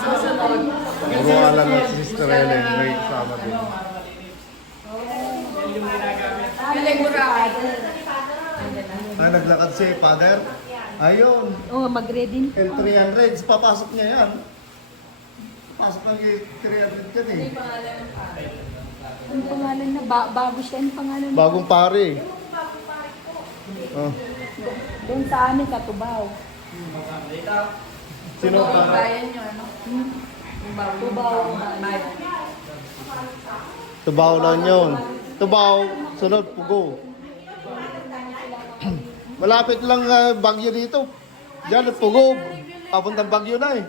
susunod. Puro alam na si Sister Ellen, may kasama din. Pinaguraan. Naglakad si Father. Ayun, Oo, mag-ready. L300, papasok niya yan. Pasok ng L300 yan eh. Ang pangalan na, bago siya ang pangalan. Bagong pare. Oh. Doon sa amin, Katubaw. Sino pa? Bayan nyo, ano? Tubaw. Tubaw lang yun. Tubaw, sunod, Pugo. Malapit lang Bagyo dito. Diyan, Pugo. Papuntang Bagyo na eh.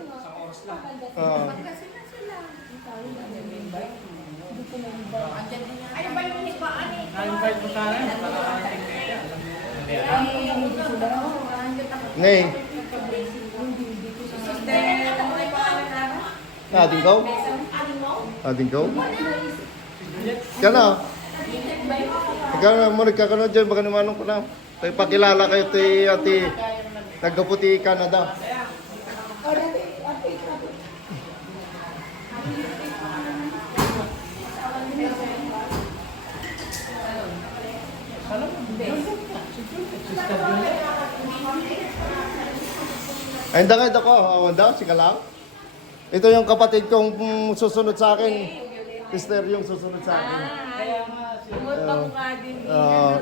Ano ba yung isbaan eh? Ngayon. Ating kau? Ating kau? Kaya na. Ikaw na mo nagkakanood dyan. Baka naman ko na. Pakilala kayo ati nagkaputi Canada. Ay, hindi nga ako. Wanda, si Kalang. Ito yung kapatid kong susunod sa akin. Sister yung susunod sa akin.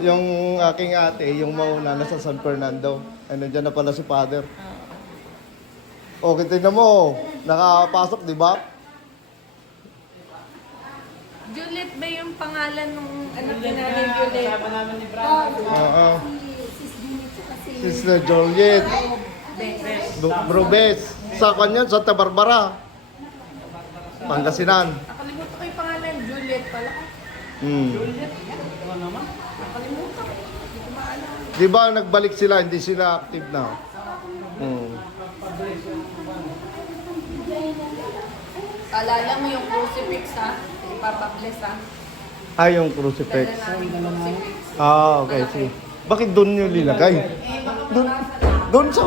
Yung aking ate, yung mauna, nasa San Fernando. Ay, nandiyan na pala si Father. Okay, tingnan mo. Nakapasok, di ba? Juliet ba yung pangalan nung anak ni Nanay Juliet? Kasama namin ni Brad. Oo. Sister Juliet. Brubes. Sa kanya, Santa Barbara. Pangasinan. Nakalimutan ko yung pangalan. Juliet pala. Ano naman? Nakalimutan ko. Hindi ko maalala. Di ba nagbalik sila, hindi sila active na. Alala mo yung crucifix ha? Ipapabless ha? Yung crucifix. Dala namin yung crucifix. Okay, sige. Bakit doon nyo nilagay? Doon sa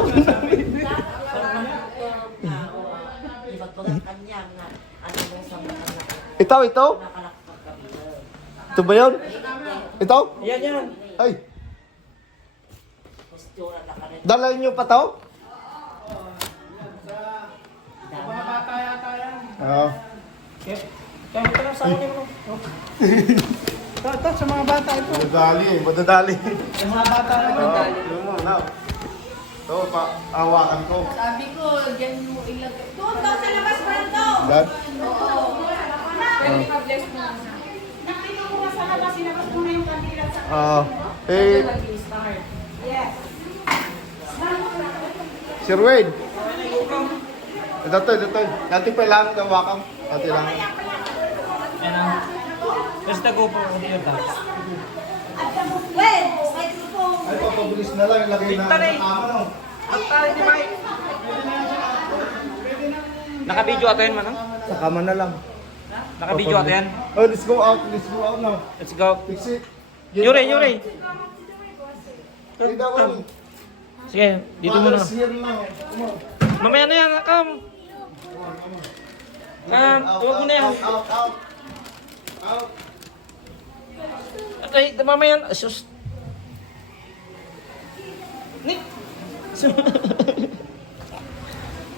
Ito? Ito ba yun? Ito? Yan. Ay. Dala nyo pa to? Mga bata yata yan. Oo. Kaya ito lang sa akin mo. Ito, sa mga bata ito. Madadali. Sa mga bata ito. Yun mo, now. Ito, awakan ko. Sabi ko, dyan mo ilagay. Doon daw sa labas ba ito? Dad? Oo. Pero ipabless mo na. Nakita ko sa labas, sinabas mo na yung kandila sa Eh, Start. Yes. Sir Wade. Ito. Dati pa lang, awakan. Dati lang. Ano? Basta go po yung tax. Well, microphone. Ay, papabilis na lang. Ilagay na Tignan eh. sa kama, no? Naka-video ato yan, manang? Sa kama na lang. Naka-video ato yan. Oh, let's go out now. Let's go. Fix it. Yuri. Hey, that one. Sige, dito muna. Father's here now. Come on. Mamaya na yan, Kam. Huwag mo na yan. Out. Ay, mamaya yan. Sus. Nick.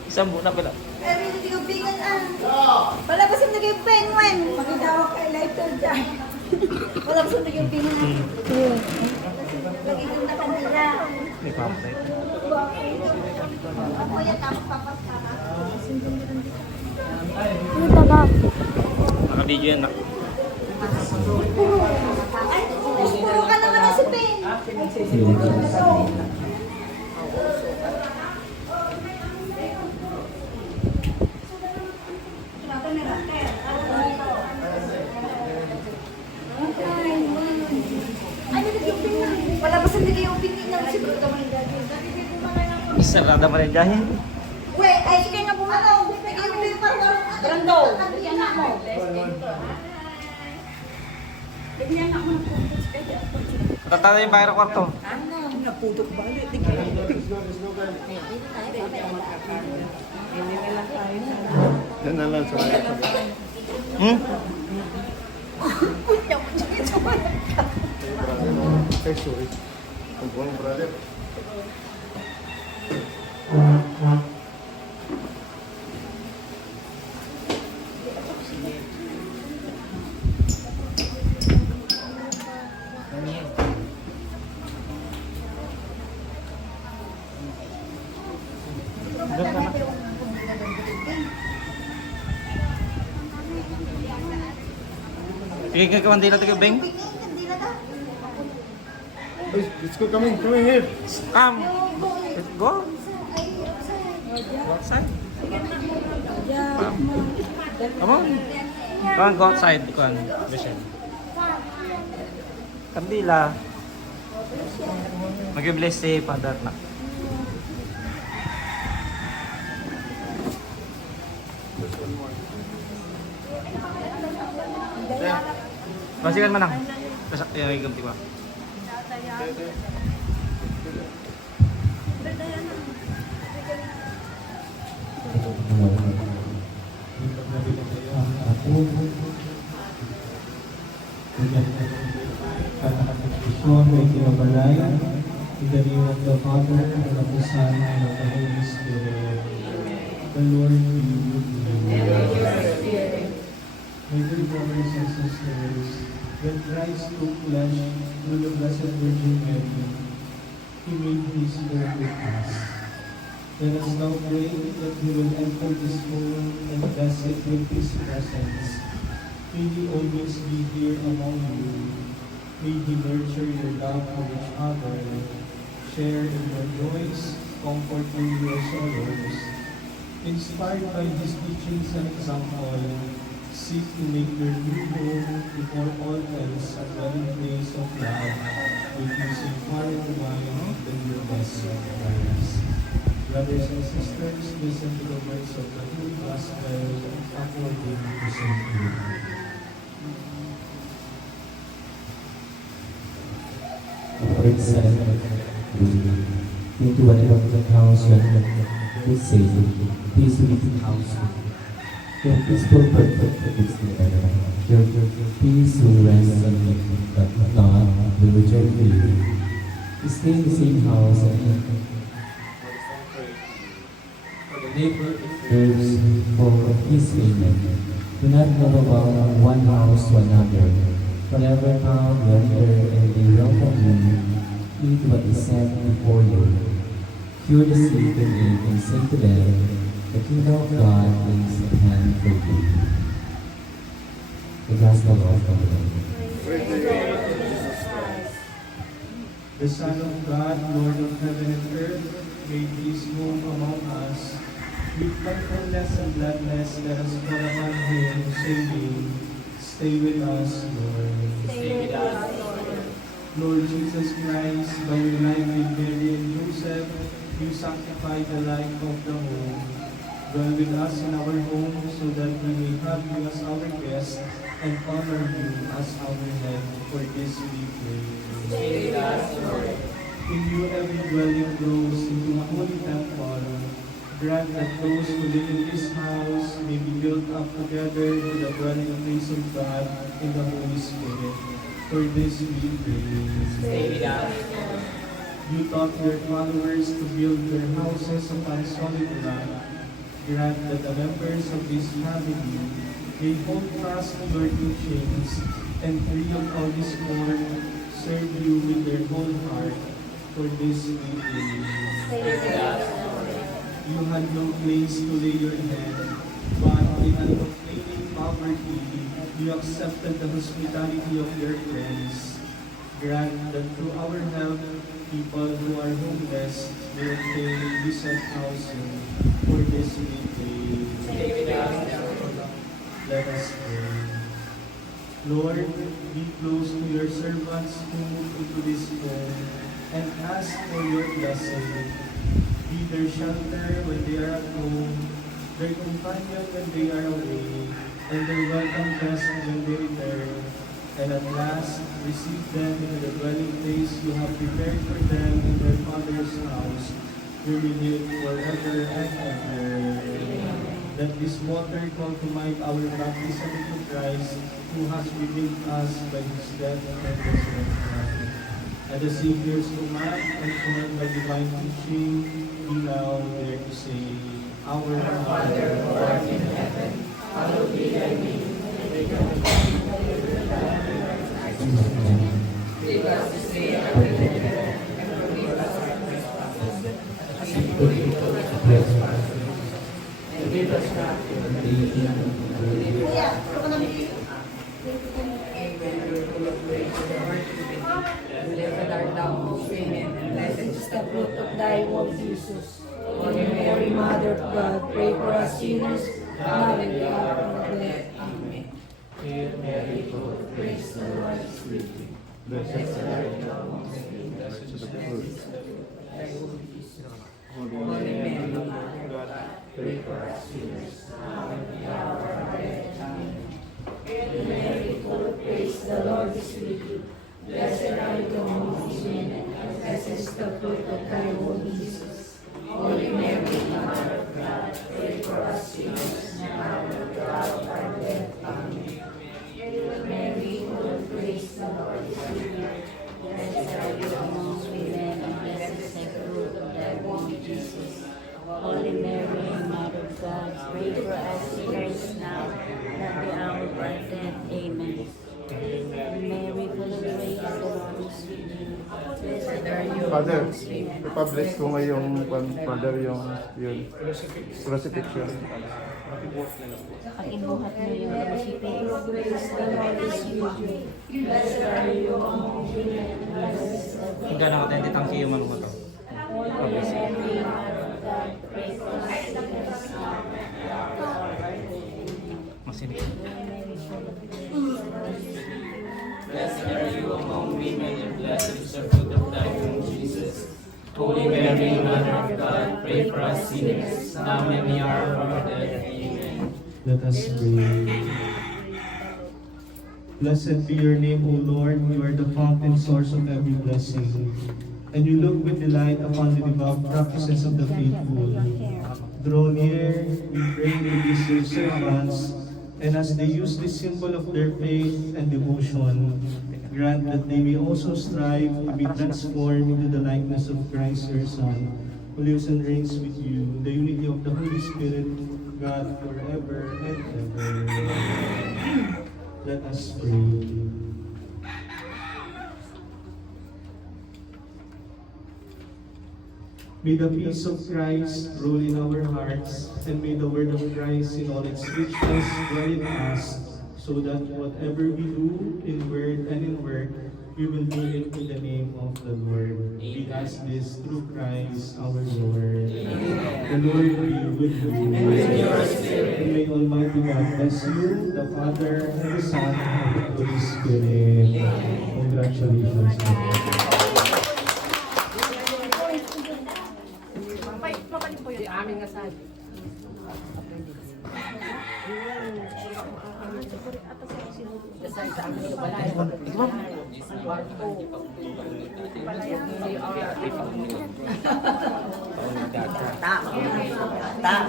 Isang buo na pala. Pero hindi ko bingan Palabasin na kayo penguin. Magandawag kay lighter dyan. Palabasin na kayo bingan. Lagi ko na kanila. May pamatay. Ako yan, tapos papasama. Naka-video yan, nak. Ay, puro ka naman na si Pen. Palabasin na kayo bingan ng si Bruto Mandago. Sarada pa rin dahil. Wait, ay sige nga bumalaw. Brando, yan na mo. Bigyan na ako ng putos kaya. Tatalo yung bayar kwarto. Naputok ba? Hindi na lang tayo. Yan na lang sa Wala lang sa kanya. Hmm? Punya mo dyan sa mga. Ay, sorry. Ang buong brother. Sige, kagawan dito tayo, Beng. Pingin, hindi na ta. Ay, let's go, come in here. Come. Yung go. Let's go. Ay, outside. Go outside. Yeah. Come on. Come on, go outside. Come on, Michelle. Kandila. Mag-bless si Father na. Basikan man lang. Kasak yung igamti ko. In the name of the Father, and of the Son, and of the Holy Spirit. The Lord be with you. My dear brothers and sisters, when Christ took flesh through the Blessed Virgin Mary, He made His home with us. Let us now pray that He will enter this home and bless it with His presence. May He always be here among you. May He nurture your love for each other, share in your joys, comfort in your sorrows. Inspired by His teachings and example, seek to make your new home before all else a dwelling place of love, with using foreign wine and your blessed Christ. Brothers and sisters, listen to the words of the Holy Gospel according to St. Luke. Lord said, into whatever house you are, please say, peace be to the house. Your peaceful perfect is there. Your peace will rest on me, but not will return to you. Stay in the same house and for the neighbor serves for his payment. Do not move about one house to another. Whatever town you enter and they welcome you, eat what is set before you. Cure the sick and eat and say to them, the kingdom of God is at hand for you. The Gospel of the Lord. The Son of God, Lord of heaven and earth, made His home among us. With thankfulness and gladness, let us call upon Him, saying, stay with us, Lord. Stay with us, Lord. Lord Jesus Christ, by your life with Mary and Joseph, you sanctified the life of the home. Dwell with us in our home so that we may have you as our guest and honor you as our head. For this we pray. Stay with us, Lord. In you every dwelling grows into a holy temple. Grant that those who live in this house may be built up together to the dwelling place of God in the Holy Spirit. For this we pray. Stay with us, Lord. You taught your followers to build their houses upon solid rock. Grant that the members of this family may hold fast to your teachings and free of all discord, serve you with their whole heart. For this we pray. Stay with us, Lord. You had no place to lay your head, but in uncomplaining poverty, you accepted the hospitality of your friends. Grant that through our help, people who are homeless may obtain decent housing. For this we pray. Stay with us, Lord. Let us pray. Lord, be close to your servants who move into this home and ask for your blessing. Be their shelter when they are at home, their companion when they are away, and their welcome guest when they return. And at last, receive them into the dwelling place you have prepared for them in their Father's house, where we live forever and ever. Amen. that this water come to mind our baptism into Christ, who has redeemed us by his death and resurrection. At the Savior's command and command by divine teaching, we now dare to say, Our Father, who art in heaven, hallowed be thy name. Give us this day our daily bread, and forgive us our trespasses, as we forgive those who trespass against us. And lead us not into temptation, but deliver Kuya, us ito ka from lang. evil. Amen. You're full of grace, the Lord is with you. Blessed art thou among women, and blessed is the fruit of thy womb, Jesus. Holy Mary, Mother of God, pray for us sinners, now and at the hour of our death. Amen. Hail Mary, full of grace, the Lord is with you. Blessed art thou among women, blessed is the fruit of thy womb, Jesus. Holy Mary, Mother of God, pray for us sinners, now and at the hour of our death. Amen. Hail Mary, full of grace, the Lord is with you. Blessed are you among women, and blessed is the fruit of thy womb, Jesus. Holy Mary, Mother of God, pray for us sinners, now and at the hour of our death. Amen. Hail Mary, full of grace, the Lord is with you. Blessed are you among women, and blessed is the fruit of thy womb, Jesus. Holy Mary, Mother of God, pray for us sinners now and at the hour of our death. Amen. Mary, full of grace, the Lord is with you. Blessed are you Father, amongst women. ipabless ko ngayong Father yung yun. Crucifixion. Pakibuhat mo yung crucifix. Grace, the Lord is with you. Blessed are you among women, and blessed is the fruit. Hindi na natin ditangki yung ano mo to. Holy Mary, Mother of God, pray for us sinners now and at the hour of our death. Amen. Masinig. Mary, full of grace, the Lord is with you. Blessed are you among women, and blessed is the fruit of thy womb, Jesus. Holy Mary, Mother of God, pray for us sinners, now and in the hour of our death. Amen. Let us pray. Blessed be your name, O Lord. You are the fountain source of every blessing. And you look with delight upon the devout practices of the faithful. Draw near, we pray, to these your servants, and as they use this symbol of their faith and devotion, grant that they may also strive to be transformed into the likeness of Christ, your Son, who lives and reigns with you in the unity of the Holy Spirit, God, forever and ever. Let us pray. May the peace of Christ rule in our hearts, and may the word of Christ in all its richness dwell in us, so that whatever we do in word and in work, we will do it in the name of the Lord. We ask this through Christ our Lord. The Lord be with you. And may Almighty God bless you, the Father, and the Son, and the Holy Spirit. Congratulations.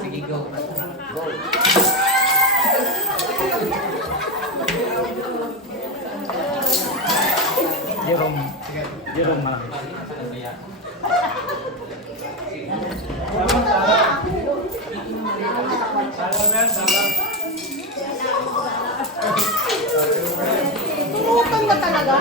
Sige, go. Jerome malaki. Tumukan ba talaga?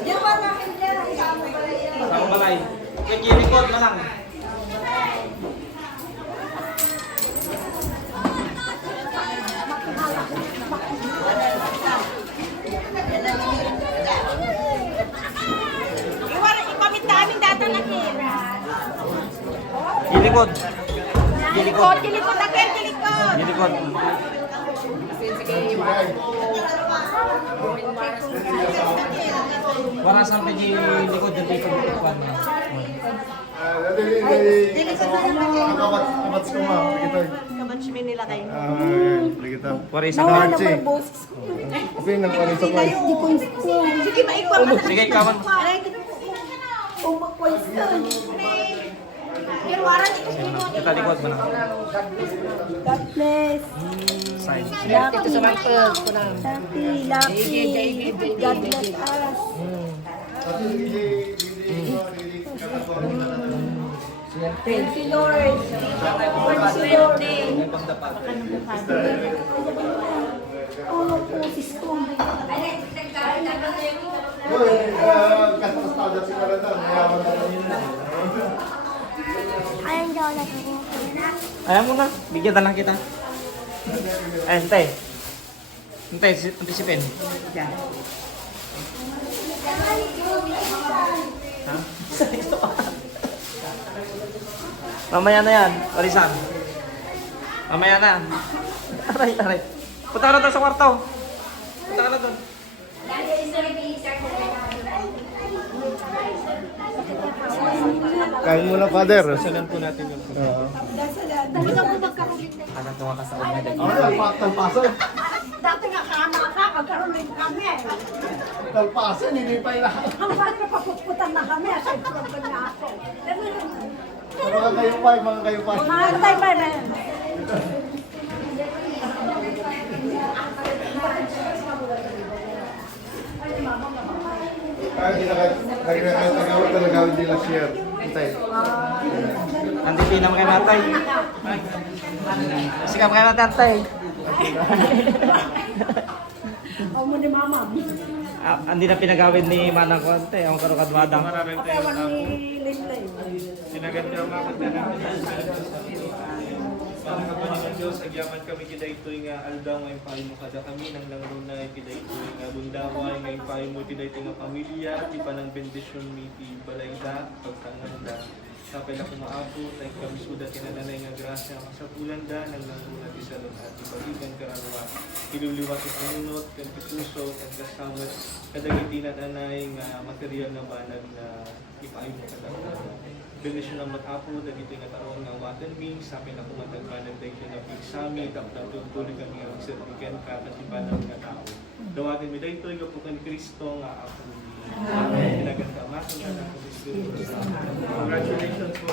Yan ba namin yan? Isama ba yan? Ako balay. Record na lang. Ipamit namin data na kira. Gilikod. Tilikod, tilikod na kira, tilikod. Gilikod. Wala sampai di likod ng dito. Dili ka na lang. Kabats ko ma. Sige tayo. Kabatchmin nila kayo. Sige tayo. Parisa Nawala Archie. na ba boses ko? Okay, nagparin sa kway. Di ko gusto. Sige, maikwan ka na. Sige, ikawan. Aray, Umakwaistan. pero waran ito sa inyo. Kita likod mo na. God bless. Sign. Lucky. Ito sa Michael. Lucky. God bless us. Thank you, Lord. Thank you, Lord. Oh, pusis ko. Kastastada si Karatan. Mayaman na rin. Ayaw mo na. Bigyan na lang kita. Ay, hintay. Hintay, anticipin. Ha? Mamaya na yan, Parisan. Mamaya na. Aray, aray. Punta ka na doon sa kwarto. Punta ka na doon. Kain muna, Father. Salan po natin yun. Anak ko ka sa umaga. Talpasan. Dati nga ka, magkaroon din kami. Talpasan, hindi pa ilahan. Ang bakit na papuputan na kami, asay program na ako. Mga kayo pa, mga kayo pa. Maantay ba na yan? Hindi na kayo tagawin nila share. Hintay. Andito naman kay Matay. Sige, kaya natin, Tay. O mo ni mama. Andi na pinagawin ni Manang Konte, ang karukadmadang. Katawan ni Linlay. Sinaganda mga Ang Panginoon Diyos, agyaman kami kita ito'y nga aldaw ngayon payo mo kada kami nang langrunay kita ito'y nga bundaway ngayon payo mo kita ito'y nga pamilya di pa ng bendisyon miti balayda pagtanganda kapay na kumaapo tayo kami suda tinananay nga grasya ang sa pulanda nang langrunay di salon at ibaligan kararwa iluliwat at anunot kan puso at kasamot kadagitinan anay nga material na banag na ipayo mo kada bendisyon ng matapo, dagito nga taroon nga watan ming, sa akin ako matagpanan dahil na pigsami, dapat tuloy kami ang sertifikan ka, katibanan nga tao. Dawatin mi dahil ito, ikapukan ni Kristo nga ako. Amen. Pinaganda, masan na lang. Congratulations po.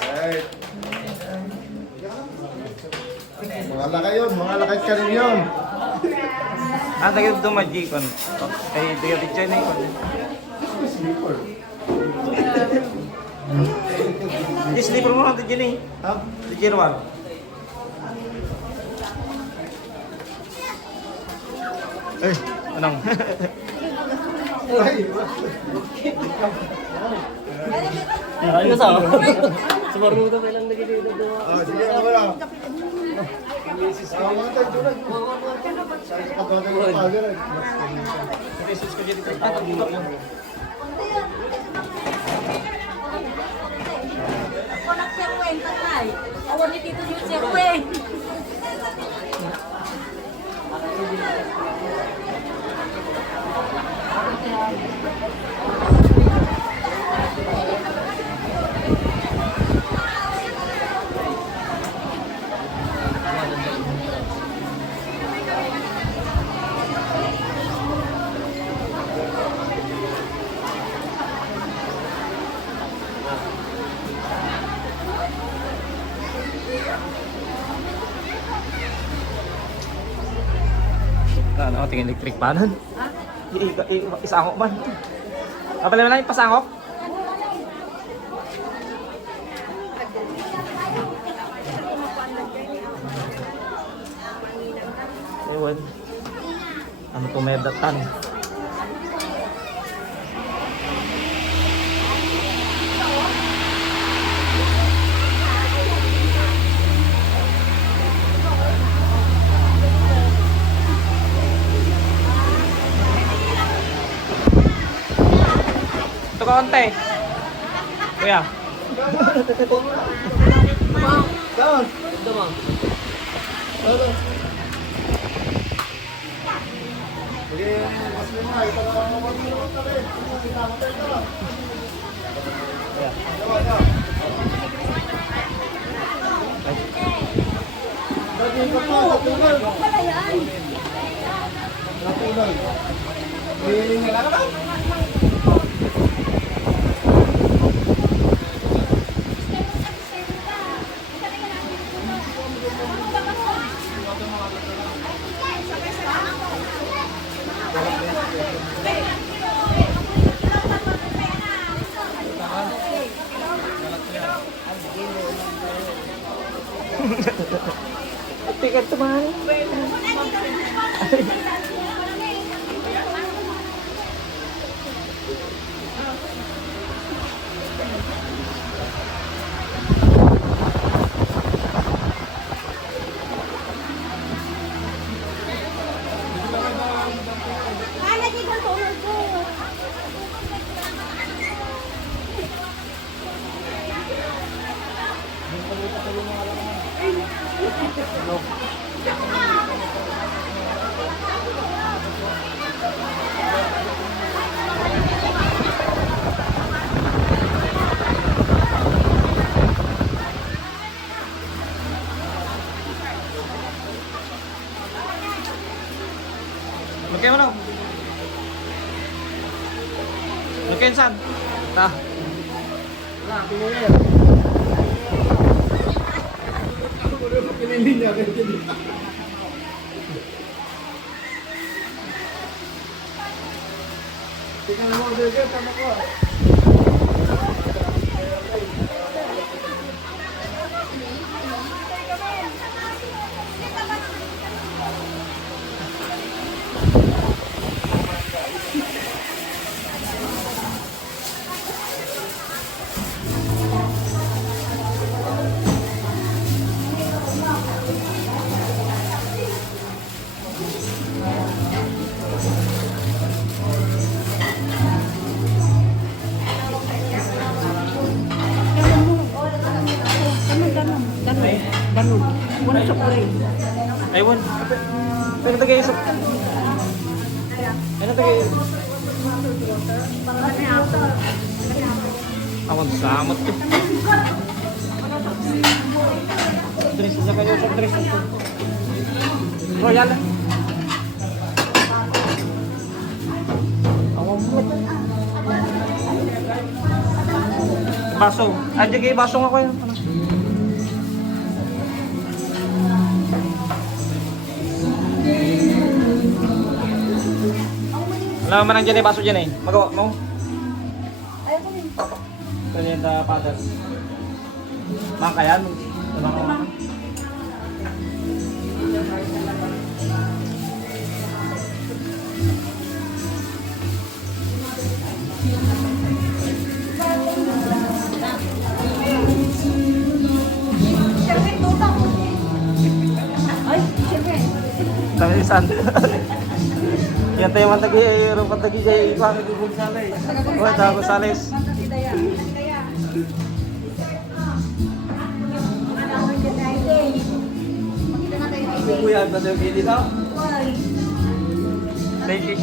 Alright. Mga lakay yun, mga lakay ka rin yun. Tagad dumadji kon. Ay, tagad di China kon. Di sleeper mo natin dyan eh. Ha? Di Jirwan. Eh, Anong? ay. Ano sa? Sumaruto pa lang lagi dito. Sige, ako lang. Mga tayo doon. Pagkakita mo ng Father. Jesus ko dito. Dito. Ako nag-serwen, tatay. Awan ni Tito yung serwen. Ano, tingin electric panon? Ha? Isangok man. Kapalay mo na yung pasangok? Ewan. Ano pumedatan? Ito ka konti. Kuya. Saan? Sige, mas lima. Ito na lang ako. Wala yan. Tikat tumahan. Kala di ko tulog ko. Magkaya mo na. Magkaya saan? Ta. Wala, pinuli yan. Pinili niya. Tingnan mo, Dirk, tama ko. Ganun. Wala sa kulay. Ayun. Pero tagay isip. Ano tagay? Awag samot ko. Dress sa kayo sa dress. Royal. Awag mo. Baso. Adya kay baso nga ko yun. Wala naman ang dyan eh, baso dyan eh. Magawa mo. Ayaw ko rin. Ganyan na patas. Baka yan. Siyempre, tuta ko. Ay, siyempre. Kami isan. Yan tayo man tagi-iro pa tagi-jay ipang igugunsales. Oh, dago sales. Kaya. Ano ko dyan na ide. Makita na tayo na ide. Kuya, ba tayo kili na? Why? Thank you.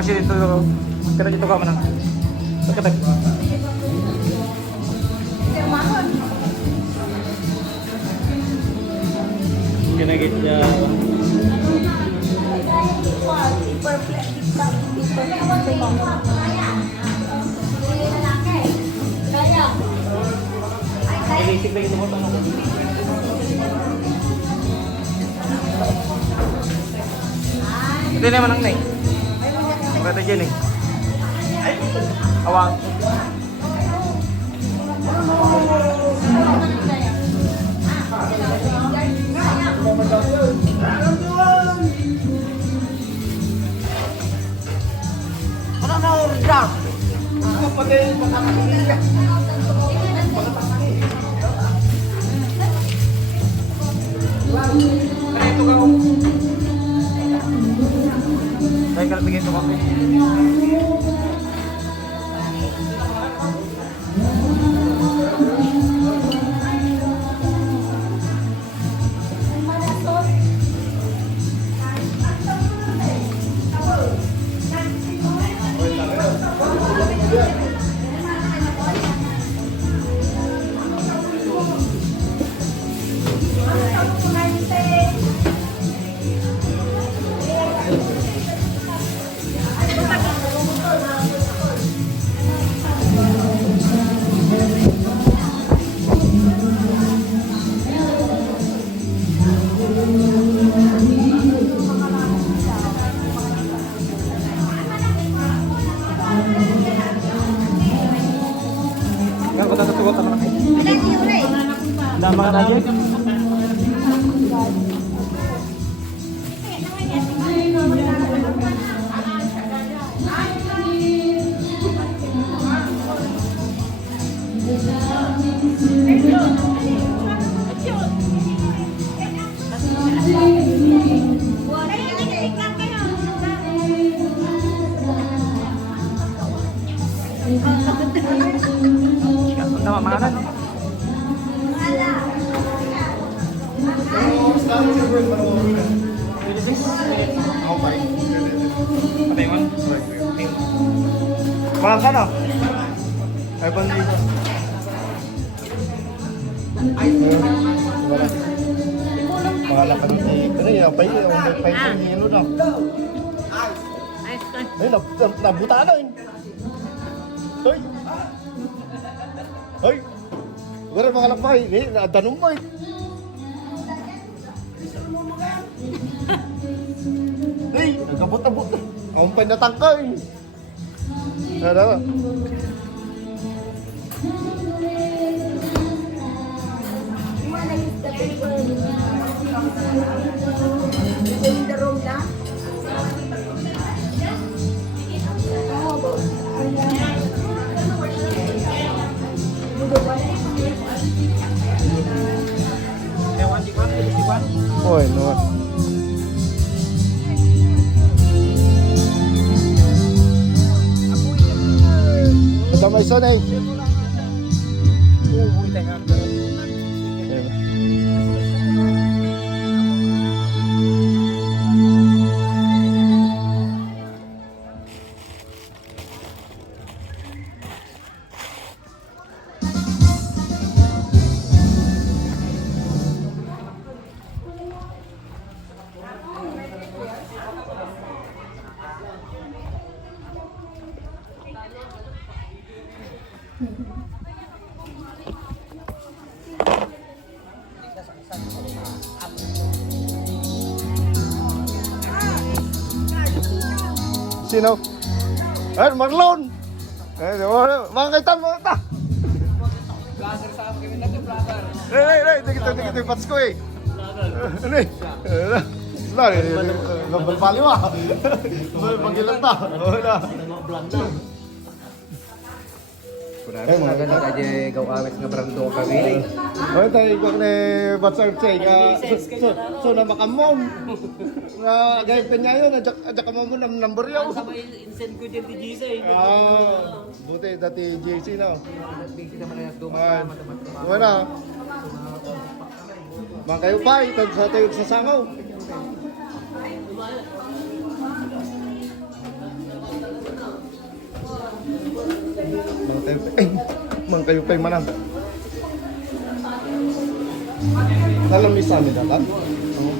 Kasi dito, pero dito ka man. Pagkatag. Sermahon. Ginagit niya. Ilisip lagi mo tanong. Hindi naman ang nai. Magkata dyan eh. Awang. Ano na urda? Patay makakaliya. Ito ka mo. Kaya ka bigyan ito kape. Tama ka na dyan? Tama mga nan. Patay mo? Mahal ka na? Ay, bandito. Bahala ka ng ito na yun. Pay yelo na. Ay, nabuta na yun. Hoy! Hoy! Wala mga lakbay. Eh, nadanong mo eh. Hey, nagabot-abot na. Akong pa natangkay. Ano? Oy, no. Damay son eh. Sino? Eh, Marlon! Eh, mga kaitan mo ita! Dikit yung pats ko eh! Ano eh? Sorry, nabali mo ah! Magilan ta! Wala! Eh, mga ganun aja gaw awet nga brando kami. Oh, tayo ko ni Batsar Che nga so na makamom. Nga gayet niya yun, adyak ka mo ng number yaw. Insend ko dyan di Gisa eh. Buti dati JC na. Busy naman na Man. Wala. Man kayo pa, itag sa tayo sa sangaw. Mang kayo pa'y manang. Alam ni Sammy dapat? Oo.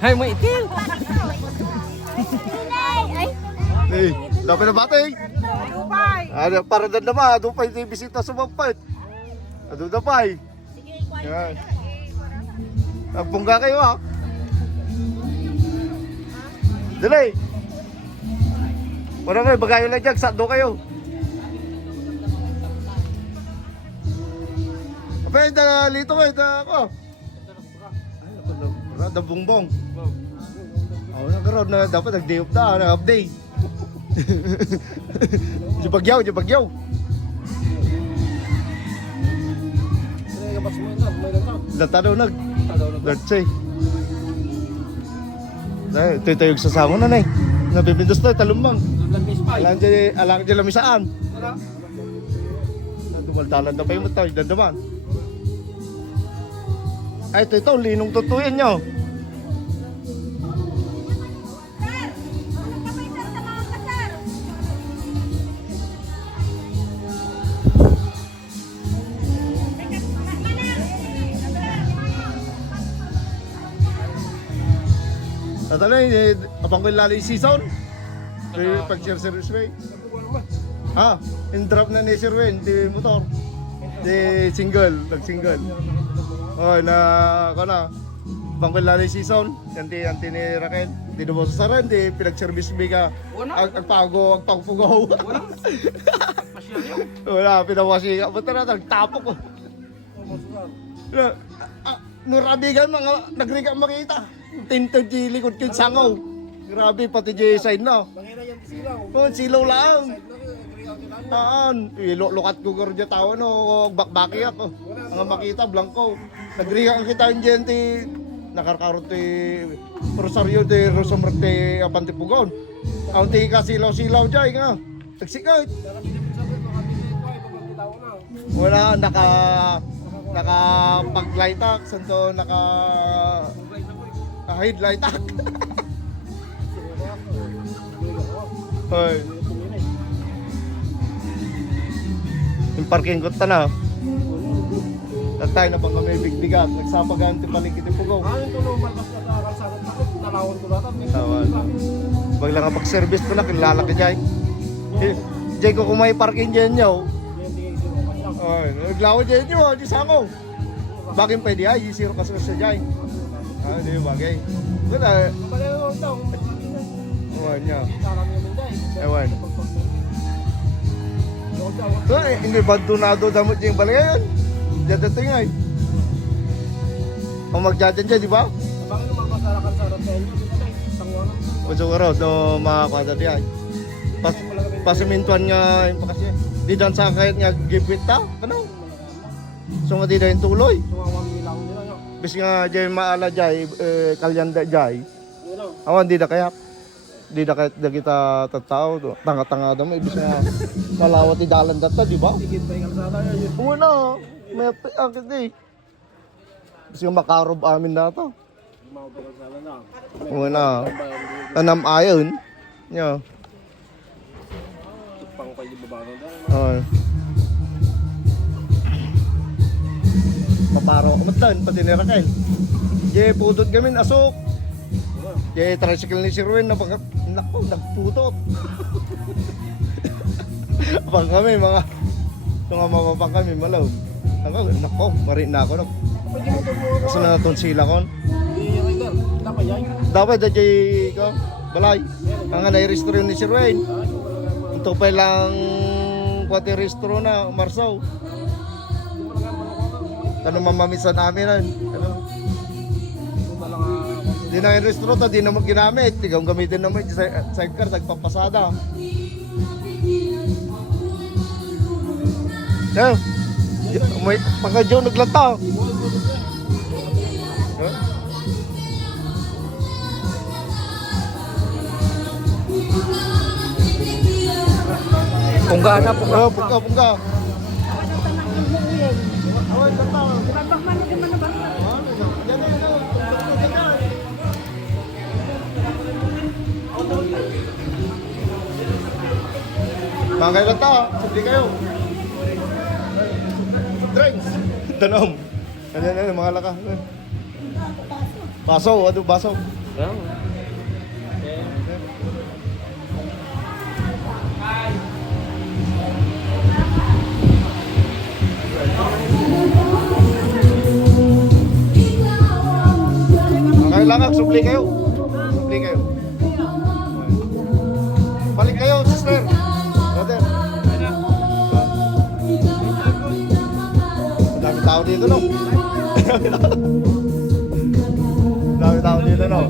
Hay mo itil. Eh, dapat na batay. Ano, para dan naman, dupay di bisita sa mampait. Ado dapay. Yan. Agbungga kayo ha. Dali. Wala kayo, bagayo lang dyan, sakdo kayo. Apay, lito kayo, ako. Ay, naku, bongbong. Oo, nagkaroon na dapat nag-day off na, nag-update. Di bagyaw. Datado nag. Let's say. Dahil, ito yung sasama na eh. Nabibindos na, talumbang. Alang dyan lamisaan. Dumaldalan na pa yung mata, dandaman. Ay, ito, linong tutuin nyo. At ano abang ko lalo yung season. Pag-share service way. In-drop na ni Sir Wen, di motor. Di single, nag-single. Na, abang ko lalo yung season. Yan ni Raquel. Di na mo sa saran, di pinag-service way ka. Agpagpugaw. Wala, pinawasi ka. Ba't na, nagtapok ko. Nurabigan mga nagriga makita. Tinted di likod kin sangaw. Grabe pati di side na. Silaw lang. Lukat ko garo tao no, bakbaki ako. Ang makita blanco. Nagriga ang kita yung gente. Nakarkarot ti Rosario de Rosomerte apante pugon. Ang ti ka silaw jay nga. Tagsikay. Wala naka pag-light up, santo headlight up. Hoy. Yung parking ko na. Tatay na bang kami bigbigat, nagsapagan ti paligid ti pugaw. Tawan. Wag lang pag-service ko na kilala ka jay. Jay ko kung may parking diyan nyo. Ay, naglawan dyan nyo, di sangaw. Bakit pwede ay, zero kasi sa dyan. Di bagay. Wala. Ewan niya. Ewan. Hindi bandunado damot yung balayan. Diyan dating ay. Kung magdadyan dyan, di ba? Bakit naman masarakan sa rotel nyo? Siguro, no, makakwada diyan. Pasimintuan nga yung pakasya. Di dan sa kahit nga gipit ta, ano? So nga di dahil tuloy. Bis nga jay maala jay, kalyanda jay. Awan di da kaya. Di da kahit da kita tatao, tanga-tanga da mo. Ibis nga malawat di dalan data, di ba? Una, may akit di. Bis nga makarob amin na to. Una, tanam ayon. Nya. Paparo ako matlan, pati ni Raquel. Jay, pudot gamin, asok. Jay, tricycle ni Sir Wen, nako, nagputot. Abang kami, mga mapapang kami, malaw. Nako, marin na ako. Kasi na tonsila ko. Dapat da Jay, balay. Ang nai-restro ni Sir Wen. Ito pa lang kuwati restro na, Marsaw. Ano mamamisan namin nun? Ano? Di na yung restro ta, di na mo ginamit. Ikaw gamitin naman yung sidecar, nagpapasada. May pagka-Joe naglata. Pungga na, pungga. Pungga. Mga kailan ta, hindi kayo. Drinks. Tanom. Ano, mga laka. Baso, ano baso? Kailangan supli kayo. Supli kayo. Balik kayo, sister. Brother. Dami tao dito, no? Dami tao dito, no?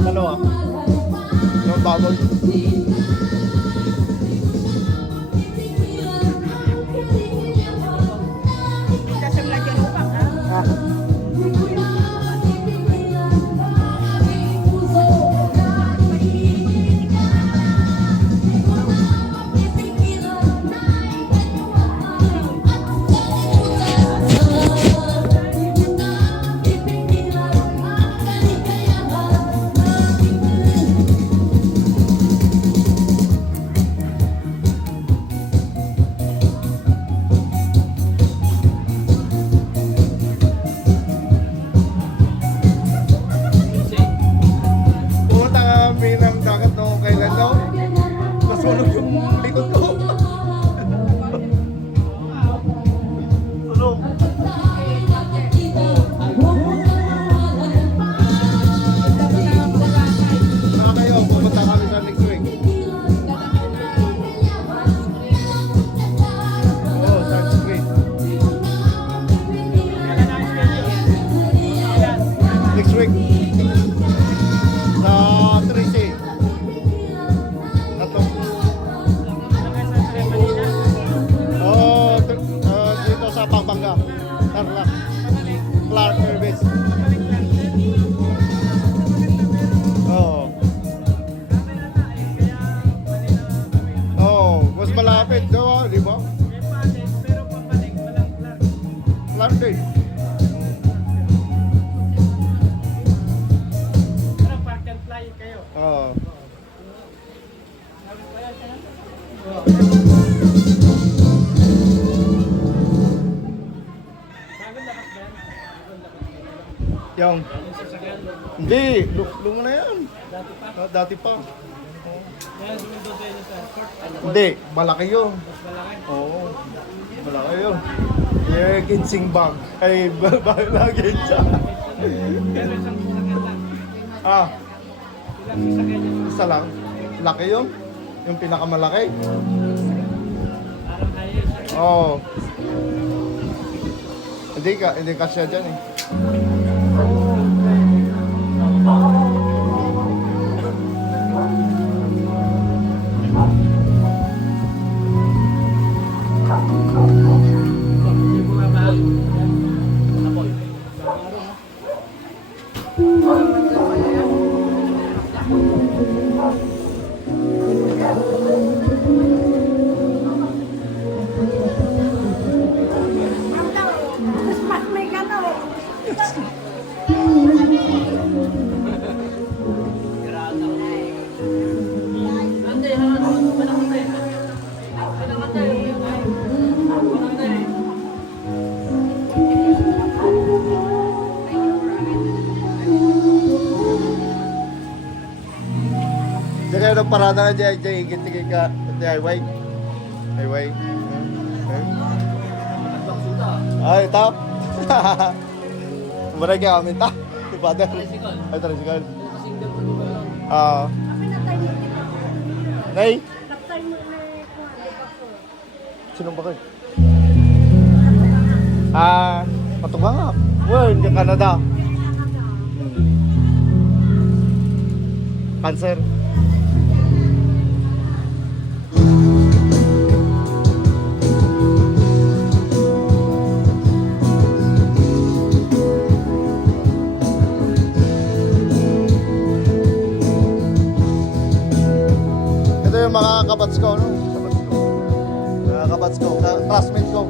Dalawa. Yung baboy. Next week. Sa Tracy. Tatlo. Oh, dito sa Pampanga. Tarlac. Clark Service. Oh. Oh, mas malapit daw, di ba? Pero pabalik, walang plan. Clark din. Pero park and fly kayo. Oo. Bagong lakas ba yan? Yung, Yung sasakyan. hindi, luma na yan. Dati pa. Dati pa. Kaya doon tayo sa airport. Hindi, malaki yun. Mas malaki. Oo, malaki yun. Yung ginseng bag. Ay, lagi siya. Pero isang sasakyan lang. Ah, Ilang sasakyan yun. isa lang. Laki yun. Yung pinakamalaki. Parang highest. Oo. Hindi ka siya dyan eh. Yung mga mahal. Apoy. Mas may ganaw. Jadi ada parada aja gitu ka highway. Highway. Ay, tao. Mereka kami ta. Di pada. Ay, tricycle. Ah. Nay, Kaptay mo na kuha, di ba po? sino ba kayo? Ah, patunga nga. Well, yung Canada. Cancer. Ito yung mga kabats ko, no? Kabats ko. Mga kabats ko, classmate ko.